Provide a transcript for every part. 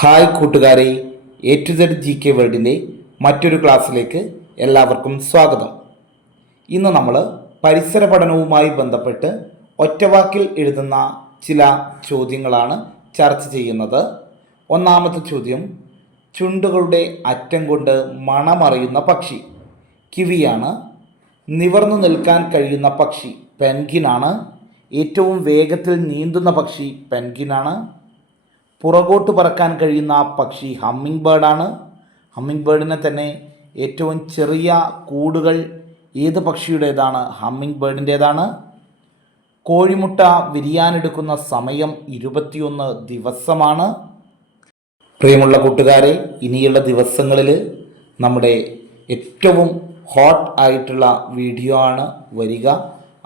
Hi കൂട്ടുകാരെ A to Z G K വേൾഡിന്റെ മറ്റൊരു ക്ലാസ്സിലേക്ക് എല്ലാവർക്കും സ്വാഗതം. ഇന്ന് നമ്മൾ പരിസര പഠനവുമായി ബന്ധപ്പെട്ട് ഒറ്റവാക്കിൽ എഴുതുന്ന ചില ചോദ്യങ്ങളാണ് ചർച്ച ചെയ്യുന്നത്. ഒന്നാമത്തെ ചോദ്യം ചുണ്ടുകളുടെ അറ്റം കൊണ്ട് മണമറിയുന്ന പക്ഷി. കിവിയാണ് നിവർന്നു നിൽക്കാൻ കഴിയുന്ന പക്ഷി പെൻഗിനാണ് ഏറ്റവും വേഗത്തിൽ നീന്തുന്ന പക്ഷി പെൻഗിനാണ് പുറകോട്ട് പറക്കാൻ കഴിയുന്ന ആ പക്ഷി ഹമ്മിങ് ബേർഡാണ്. ഹമ്മിങ് ബേർഡിനെ തന്നെ ഏറ്റവും ചെറിയ കൂടുകൾ ഏത് പക്ഷിയുടേതാണ്? ഹമ്മിങ് ബേർഡിന്റേതാണ് കോഴിമുട്ട വിരിയാനെടുക്കുന്ന സമയം ഇരുപത്തിയൊന്ന് ദിവസമാണ്. പ്രിയമുള്ള കൂട്ടുകാരെ ഇനിയുള്ള ദിവസങ്ങളിൽ നമ്മുടെ ഏറ്റവും ഹോട്ട് ആയിട്ടുള്ള വീഡിയോ ആണ് വരിക.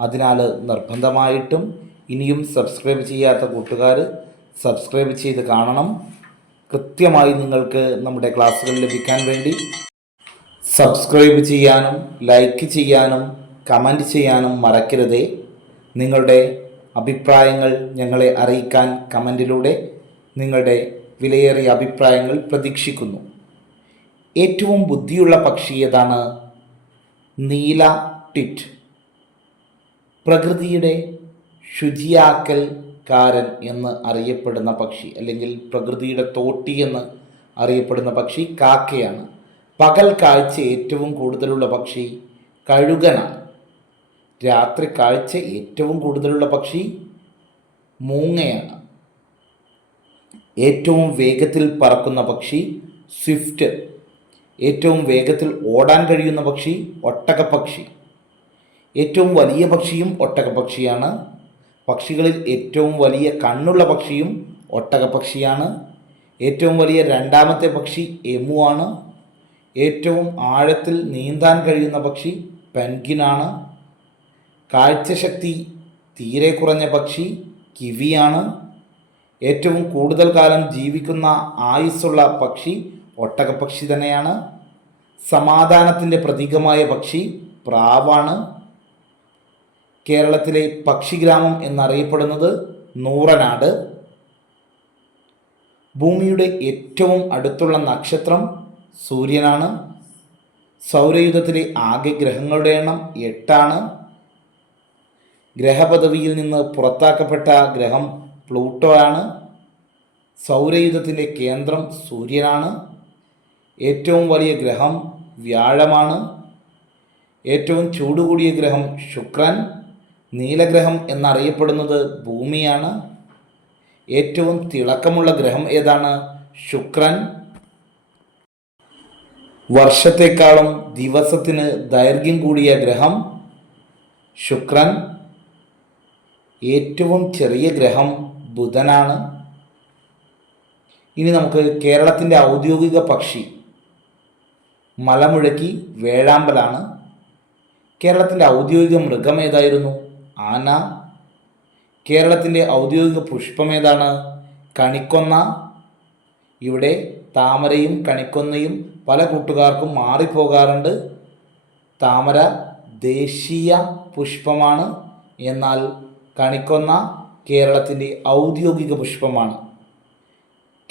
അതിനാൽ നിർബന്ധമായിട്ടും ഇനിയും സബ്സ്ക്രൈബ് ചെയ്യാത്ത കൂട്ടുകാർ സബ്സ്ക്രൈബ് ചെയ്ത് കാണണം. കൃത്യമായി നിങ്ങൾക്ക് നമ്മുടെ ക്ലാസ്സുകൾ ലഭിക്കാൻ വേണ്ടി. സബ്സ്ക്രൈബ് ചെയ്യാനും ലൈക്ക് ചെയ്യാനും കമന്റ് ചെയ്യാനും മറക്കരുതേ. നിങ്ങളുടെ അഭിപ്രായങ്ങൾ ഞങ്ങളെ അറിയിക്കാൻ കമന്റിലൂടെ നിങ്ങളുടെ വിലയേറിയ അഭിപ്രായങ്ങൾ പ്രതീക്ഷിക്കുന്നു. ഏറ്റവും ബുദ്ധിയുള്ള പക്ഷി ഏതാണ്? നീല ടിറ്റ്. പ്രകൃതിയുടെ ശുചിയാക്കൽക്കാരൻ എന്ന് അറിയപ്പെടുന്ന പക്ഷി അല്ലെങ്കിൽ പ്രകൃതിയുടെ തോട്ടി എന്ന് അറിയപ്പെടുന്ന പക്ഷി കാക്കയാണ്. പകൽ കാഴ്ച ഏറ്റവും കൂടുതലുള്ള പക്ഷി കഴുകനാണ്. രാത്രി കാഴ്ച ഏറ്റവും കൂടുതലുള്ള പക്ഷി മൂങ്ങയാണ്. ഏറ്റവും വേഗത്തിൽ പറക്കുന്ന പക്ഷി സ്വിഫ്റ്റ്. ഏറ്റവും വേഗത്തിൽ ഓടാൻ കഴിയുന്ന പക്ഷി ഒട്ടകപ്പക്ഷി. ഏറ്റവും വലിയ പക്ഷിയും ഒട്ടകപ്പക്ഷിയാണ് പക്ഷികളിൽ ഏറ്റവും വലിയ കണ്ണുള്ള പക്ഷിയും ഒട്ടകപ്പക്ഷിയാണ്. ഏറ്റവും വലിയ രണ്ടാമത്തെ പക്ഷി എമുവാണ്. ഏറ്റവും ആഴത്തിൽ നീന്താൻ കഴിയുന്ന പക്ഷി പെൻഗിനാണ് കാഴ്ചശക്തി തീരെ കുറഞ്ഞ പക്ഷി കിവിയാണ്. ഏറ്റവും കൂടുതൽ കാലം ജീവിക്കുന്ന ആയുസ്സുള്ള പക്ഷി ഒട്ടകപ്പക്ഷി തന്നെയാണ്. സമാധാനത്തിന്റെ പ്രതീകമായ പക്ഷി പ്രാവാണ്. കേരളത്തിലെ പക്ഷിഗ്രാമം എന്നറിയപ്പെടുന്നത് നൂറനാട്. ഭൂമിയുടെ ഏറ്റവും അടുത്തുള്ള നക്ഷത്രം സൂര്യനാണ്. സൗരയുധത്തിലെ ആകെ ഗ്രഹങ്ങളുടെ എണ്ണം എട്ടാണ്. ഗ്രഹപദവിയിൽ നിന്ന് പുറത്താക്കപ്പെട്ട ഗ്രഹം പ്ലൂട്ടോ ആണ് സൗരയുധത്തിന്റെ കേന്ദ്രം സൂര്യനാണ്. ഏറ്റവും വലിയ ഗ്രഹം വ്യാഴമാണ്. ഏറ്റവും ചൂടുകൂടിയ ഗ്രഹം ശുക്രൻ. നീലഗ്രഹം എന്നറിയപ്പെടുന്നത് ഭൂമിയാണ്. ഏറ്റവും തിളക്കമുള്ള ഗ്രഹം ഏതാണ്? ശുക്രൻ. വർഷത്തെക്കാളും ദിവസത്തിന് ദൈർഘ്യം കൂടിയ ഗ്രഹം ശുക്രൻ. ഏറ്റവും ചെറിയ ഗ്രഹം ബുധനാണ്. ഇനി നമുക്ക് കേരളത്തിന്റെ ഔദ്യോഗിക പക്ഷി മലമുഴക്കി വേഴാമ്പലാണ്. കേരളത്തിന്റെ ഔദ്യോഗിക മൃഗം ഏതായിരുന്നു? ആന. കേരളത്തിന്റെ ഔദ്യോഗിക പുഷ്പം ഏതാണ് കണിക്കൊന്ന. ഇവിടെ താമരയും കണിക്കൊന്നയും പല കൂട്ടുകാർക്കും മാറിപ്പോകാറുണ്ട്. താമര ദേശീയ പുഷ്പമാണ്. എന്നാൽ കണിക്കൊന്ന കേരളത്തിന്റെ ഔദ്യോഗിക പുഷ്പമാണ്.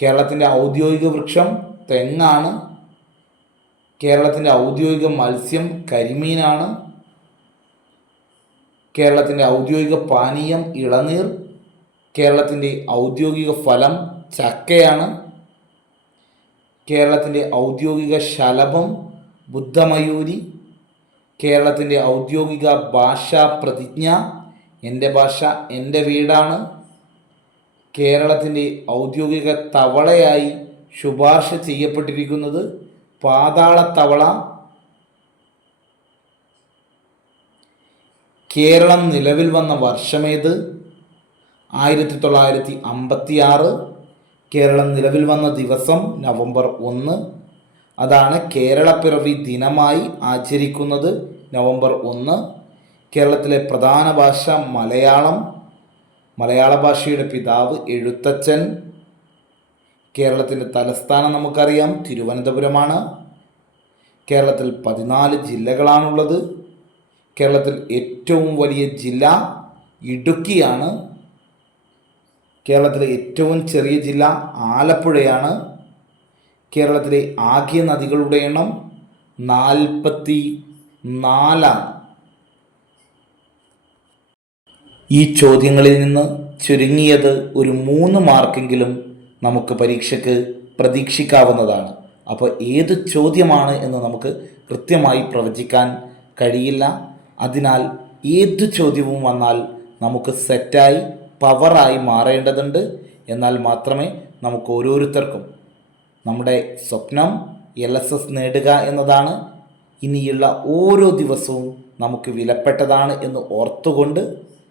കേരളത്തിന്റെ ഔദ്യോഗിക വൃക്ഷം തെങ്ങാണ്. കേരളത്തിന്റെ ഔദ്യോഗിക മത്സ്യം കരിമീനാണ്. കേരളത്തിന്റെ ഔദ്യോഗിക പാനീയം ഇളനീർ കേരളത്തിന്റെ ഔദ്യോഗിക ഫലം ചക്കയാണ്. കേരളത്തിന്റെ ഔദ്യോഗിക ശലഭം ബുദ്ധമയൂരി. കേരളത്തിന്റെ ഔദ്യോഗിക ഭാഷാ പ്രതിജ്ഞ എന്റെ ഭാഷ എന്റെ വീടാണ്. കേരളത്തിന്റെ ഔദ്യോഗിക തവളയായി ശുപാർശ ചെയ്യപ്പെട്ടിരിക്കുന്നത് പാതാളത്തവള കേരളം നിലവിൽ വന്ന വർഷമേത് ആയിരത്തി തൊള്ളായിരത്തി അമ്പത്തി ആറ് കേരളം നിലവിൽ വന്ന ദിവസം നവംബർ ഒന്ന്. അതാണ് കേരളപ്പിറവി ദിനമായി ആചരിക്കുന്നത് നവംബർ ഒന്ന്. കേരളത്തിലെ പ്രധാന ഭാഷ മലയാളം. മലയാള ഭാഷയുടെ പിതാവ് എഴുത്തച്ഛൻ. കേരളത്തിന്റെ തലസ്ഥാനം നമുക്കറിയാം തിരുവനന്തപുരമാണ്. കേരളത്തിൽ പതിനാല് ജില്ലകളാണുള്ളത്. കേരളത്തിൽ ഏറ്റവും വലിയ ജില്ല ഇടുക്കിയാണ്. കേരളത്തിലെ ഏറ്റവും ചെറിയ ജില്ല ആലപ്പുഴയാണ്. കേരളത്തിലെ ആകെ നദികളുടെ എണ്ണം നാൽപ്പത്തി നാലാണ് ഈ ചോദ്യങ്ങളിൽ നിന്ന് ചുരുങ്ങിയത് ഒരു മൂന്ന് മാർക്കെങ്കിലും നമുക്ക് പരീക്ഷയ്ക്ക് പ്രതീക്ഷിക്കാവുന്നതാണ്. അപ്പോൾ ഏത് ചോദ്യമാണ് എന്ന് നമുക്ക് കൃത്യമായി പ്രവചിക്കാൻ കഴിയില്ല. അതിനാൽ ഏത് ചോദ്യവും വന്നാൽ നമുക്ക് സെറ്റായി പവറായി മാറേണ്ടതുണ്ട്. എന്നാൽ മാത്രമേ നമുക്ക് ഓരോരുത്തർക്കും നമ്മുടെ സ്വപ്നം എൽ എസ് എസ് നേടുക എന്നതാണ്. ഇനിയുള്ള ഓരോ ദിവസവും നമുക്ക് വിലപ്പെട്ടതാണ് എന്ന് ഓർത്തുകൊണ്ട്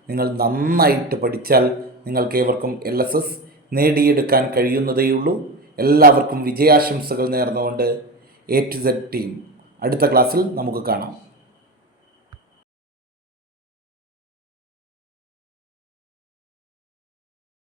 നിങ്ങൾ നന്നായിട്ട് പഠിച്ചാൽ നിങ്ങൾക്ക് ഏവർക്കും എൽ എസ് എസ് നേടിയെടുക്കാൻ കഴിയുന്നതേയുള്ളൂ. എല്ലാവർക്കും വിജയാശംസകൾ നേർന്നുകൊണ്ട് എ ടു സെഡ് ടീം അടുത്ത ക്ലാസ്സിൽ നമുക്ക് കാണാം.